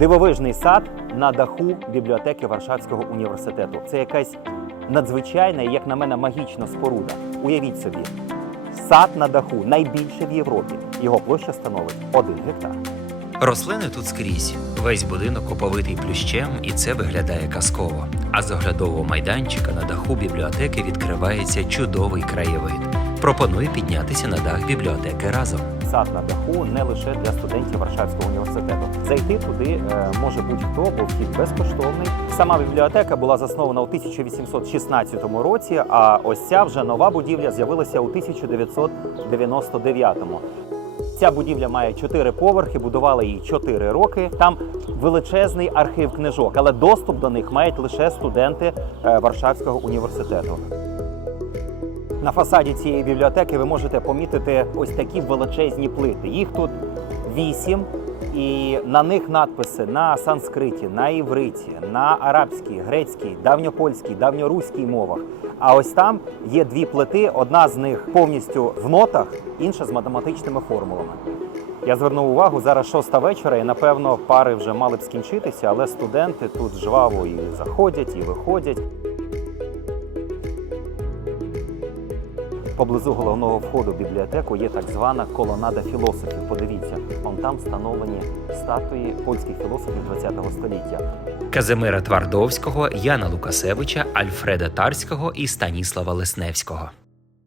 Дивовижний сад на даху бібліотеки Варшавського університету. Це якась надзвичайна, як на мене, магічна споруда. Уявіть собі, сад на даху найбільший в Європі. Його площа становить 1 гектар. Рослини тут скрізь. Весь будинок оповитий плющем, і це виглядає казково. А з оглядового майданчика на даху бібліотеки відкривається чудовий краєвид. Пропоную піднятися на дах бібліотеки разом. Сад на даху не лише для студентів Варшавського університету. Зайти туди е, може будь-хто, бо вхід безкоштовний. Сама бібліотека була заснована у 1816 році, а ось ця вже нова будівля з'явилася у 1999-му. Ця будівля має чотири поверхи, будували її чотири роки. Там величезний архів книжок, але доступ до них мають лише студенти е, Варшавського університету. На фасаді цієї бібліотеки ви можете помітити ось такі величезні плити. Їх тут вісім, і на них надписи на санскриті, на івриті, на арабській, грецькій, давньопольській, давньоруській мовах. А ось там є дві плити. Одна з них повністю в нотах, інша з математичними формулами. Я звернув увагу, зараз шоста вечора, і напевно пари вже мали б скінчитися, але студенти тут жваво і заходять, і виходять. Поблизу головного входу в бібліотеку є так звана колонада філософів. Подивіться, он там встановлені статуї польських філософів ХХ століття. Казимира Твардовського, Яна Лукасевича, Альфреда Тарського і Станіслава Лесневського.